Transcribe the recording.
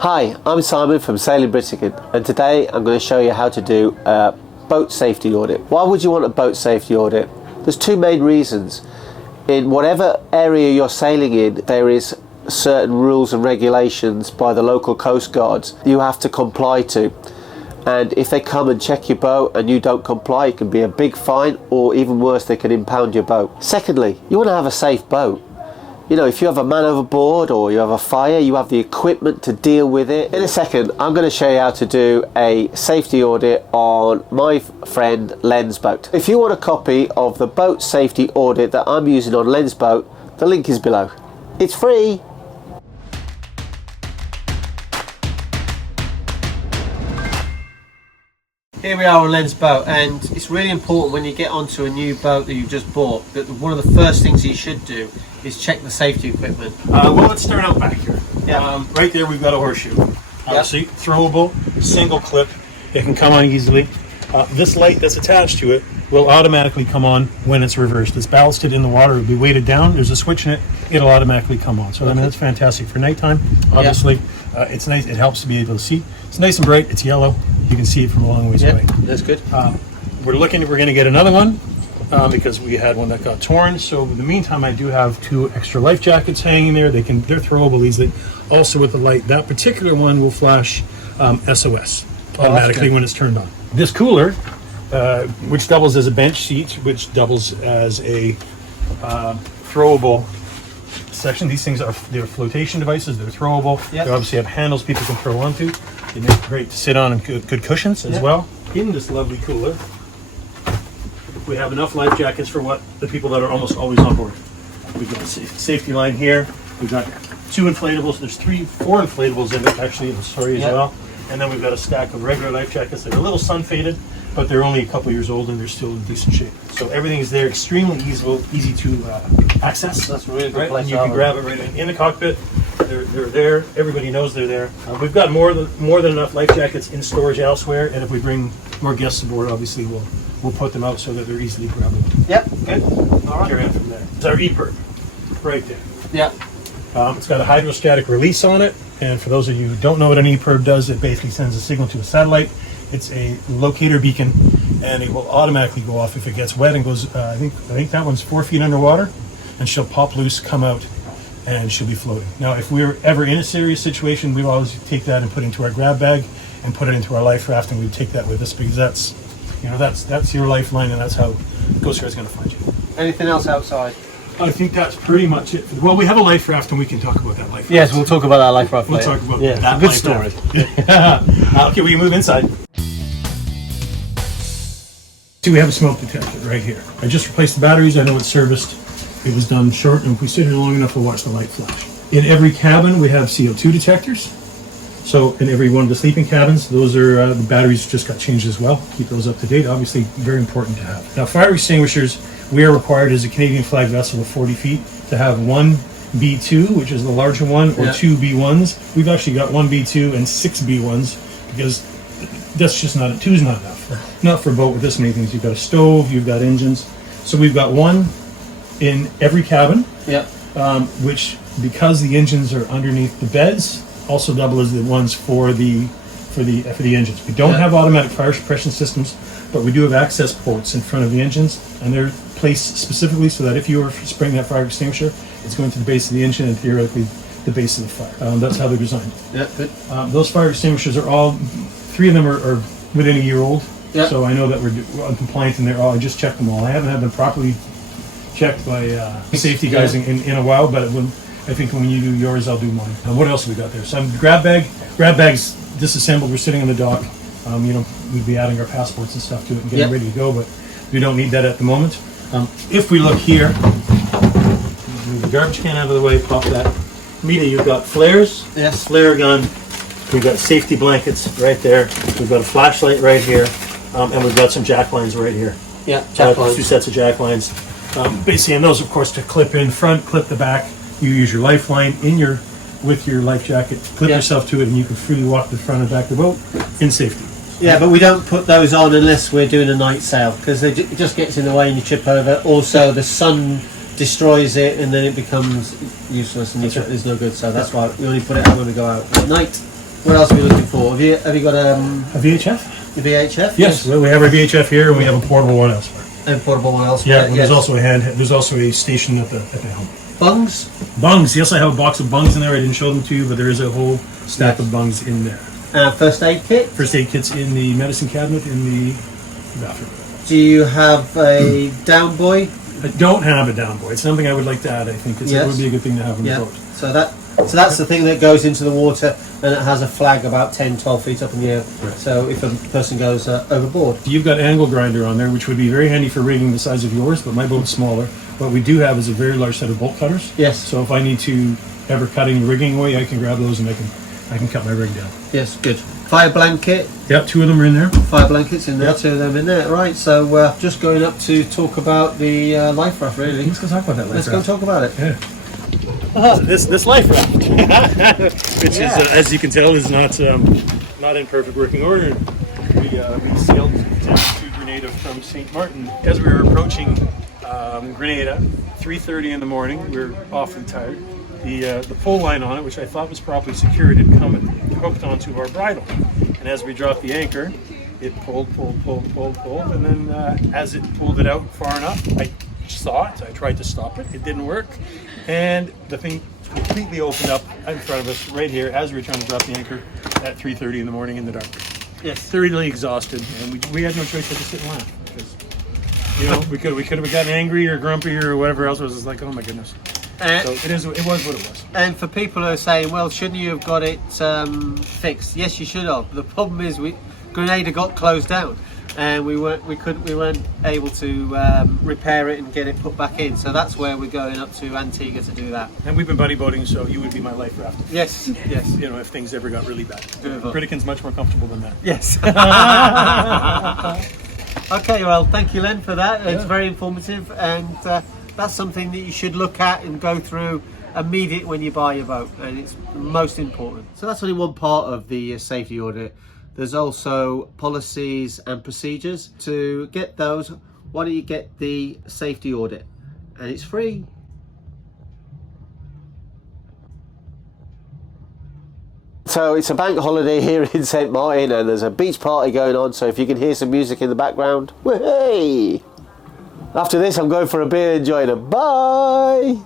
Hi, I'm Simon from Sailing Britain, and today I'm going to show you how to do a boat safety audit. Why would you want a boat safety audit? There's two main reasons. In whatever area you're sailing in, there is certain rules and regulations by the local coast guards you have to comply to. And if they come and check your boat and you don't comply, it can be a big fine, or even worse, they can impound your boat. Secondly, you want to have a safe boat. You know, if you have a man overboard or you have a fire, you have the equipment to deal with it. In a second, I'm going to show you how to do a safety audit on my friend Len's boat. If you want a copy of the boat safety audit that I'm using on Len's boat, the link is below. It's free. Here we are on Len's boat, and it's really important when you get onto a new boat that you've just bought that one of the first things you should do is check the safety equipment. Well, let's start out back here. Yeah. Right there we've got a horseshoe. Obviously, throwable, single clip. It can come on easily. This light that's attached to it will automatically come on when it's reversed. It's ballasted in the water. It'll be weighted down. There's a switch in it. It'll automatically come on. So I mean, that's fantastic for nighttime. Obviously, it's nice. It helps to be able to see. It's nice and bright. It's yellow. You can see it from a long ways away. That's good. We're going to get another one because we had one that got torn. So in the meantime, I do have two extra life jackets hanging there. They're throwable easily. Also with the light, that particular one will flash SOS automatically when it's turned on. This cooler, which doubles as a bench seat, which doubles as a throwable section. These things they're flotation devices. They're throwable. They obviously have handles people can throw onto. They make great to sit on and good cushions as well. In this lovely cooler, we have enough life jackets for the people that are almost always on board. We've got a safety line here. We've got two inflatables. There's four inflatables in it actually. As well. And then we've got a stack of regular life jackets that are a little sun faded, but they're only a couple years old and they're still in decent shape. So everything is there, extremely easy to access. That's really good. And you can grab it right in the cockpit. They're there. Everybody knows they're there. We've got more than enough life jackets in storage elsewhere, and if we bring more guests aboard, obviously we'll put them out so that they're easily grabbable. Yep. Good. All right. Carry on from there. It's our EPIRB, right there. Yep. It's got a hydrostatic release on it, and for those of you who don't know what an EPIRB does, it basically sends a signal to a satellite. It's a locator beacon, and it will automatically go off if it gets wet and goes. I think that one's 4 feet underwater, and she'll pop loose, come out, and she'll be floating. Now, if we're ever in a serious situation, we'll always take that and put it into our grab bag and put it into our life raft, and we take that with us because that's your lifeline, and that's how Coast Guard's going to find you. Anything else outside? I think that's pretty much it. Well, we have a life raft, and we can talk about that life raft. Yes, we'll talk about that life raft We'll later. talk about Good that life story. raft. Okay, we move inside. See, we have a smoke detector right here. I just replaced the batteries. I know it's serviced. It was done short, and if we sit here long enough, we'll watch the light flash. In every cabin, we have CO2 detectors. So in every one of the sleeping cabins, those are the batteries just got changed as well. Keep those up to date. Obviously, very important to have. Now, fire extinguishers, we are required as a Canadian flag vessel of 40 feet to have one B2, which is the larger one, or two B1s. We've actually got one B2 and 6 B1s because that's just not, two's not enough. Not for a boat with this many things. You've got a stove, you've got engines. So we've got one in every cabin, which, because the engines are underneath the beds, also double as the ones for the engines. We don't have automatic fire suppression systems, but we do have access ports in front of the engines, and they're placed specifically so that if you were spraying that fire extinguisher, it's going to the base of the engine and theoretically the base of the fire. That's how they're designed. Yeah, good. Those fire extinguishers are all, 3 of them are within a year old, so I know that we're compliant, and they're all. I just checked them all. I haven't had them properly checked by safety guys in a while, but I think when you do yours, I'll do mine. What else have we got there? So grab bags disassembled. We're sitting on the dock. We'd be adding our passports and stuff to it and getting ready to go, but we don't need that at the moment. If we look here, move the garbage can out of the way, pop that. Mita, you've got flares, flare gun. We've got safety blankets right there. We've got a flashlight right here, and we've got some jack lines right here. Jack lines. 2 sets of jack lines. Basically, and those, of course, to clip in front, clip the back. You use your lifeline with your life jacket, clip yourself to it, and you can freely walk the front and back of the boat in safety. Yeah, but we don't put those on unless we're doing a night sail, because it just gets in the way and you trip over. Also, the sun destroys it, and then it becomes useless, and it's no good. So that's why we only put it out when we go out at night. What else are we looking for? Have you got A VHF? the VHF? Yes, well, we have our VHF here, and we have a portable one elsewhere. And portable one elsewhere. Yeah, well, there's also a there's also a station at the helm. Bungs? Bungs, yes, I have a box of bungs in there. I didn't show them to you, but there is a whole stack of bungs in there. First aid kit? First aid kit's in the medicine cabinet in the bathroom. Do you have a down buoy? I don't have a down buoy. It's something I would like to add. I think it would be a good thing to have on the boat. So that's the thing that goes into the water, and it has a flag about 10-12 feet up in the air. Right. So if a person goes overboard. You've got angle grinder on there, which would be very handy for rigging the size of yours, but my boat's smaller. What we do have is a very large set of bolt cutters. Yes. So if I need to ever cutting rigging away, I can grab those and I can cut my rig down. Yes, good. Fire blanket. Yep, 2 of them are in there. Fire blankets in there, Yep. 2 of them in there. Right, so just going up to talk about the life raft, really. Let's go talk about that life Let's raft. go talk about it. Yeah. This life raft, which is, as you can tell, is not in perfect working order. We sailed to Grenada from St. Martin. As we were approaching Grenada, 3:30 in the morning, we were awfully tired. The pole line on it, which I thought was properly secured, had come and hooked onto our bridle. And as we dropped the anchor, it pulled, and then as it pulled it out far enough, I saw it. I tried to stop it. It didn't work, and the thing completely opened up in front of us right here as we were trying to drop the anchor at 3:30 in the morning in the dark. Yes. Thoroughly exhausted, and we had no choice but to sit and laugh because we could have gotten angry or grumpy or whatever else. It was just like, oh my goodness. So it was what it was. And for people who are saying, well, shouldn't you have got it fixed? Yes, you should have. The problem is Grenada got closed down, and we weren't able to repair it and get it put back in. So that's where we're going up to Antigua to do that. And we've been buddy boating, so you would be my life raft. Yes, yes. If things ever got really bad. Beautiful. Critican's much more comfortable than that. Yes. Okay, well, thank you, Len, for that. It's very informative, and that's something that you should look at and go through immediately when you buy your boat, and it's most important. So that's only one part of the safety audit. There's also policies and procedures. To get those, why don't you get the safety audit? And it's free. So it's a bank holiday here in St. Martin, and there's a beach party going on, so if you can hear some music in the background, hey! After this I'm going for a beer, enjoying it. Bye!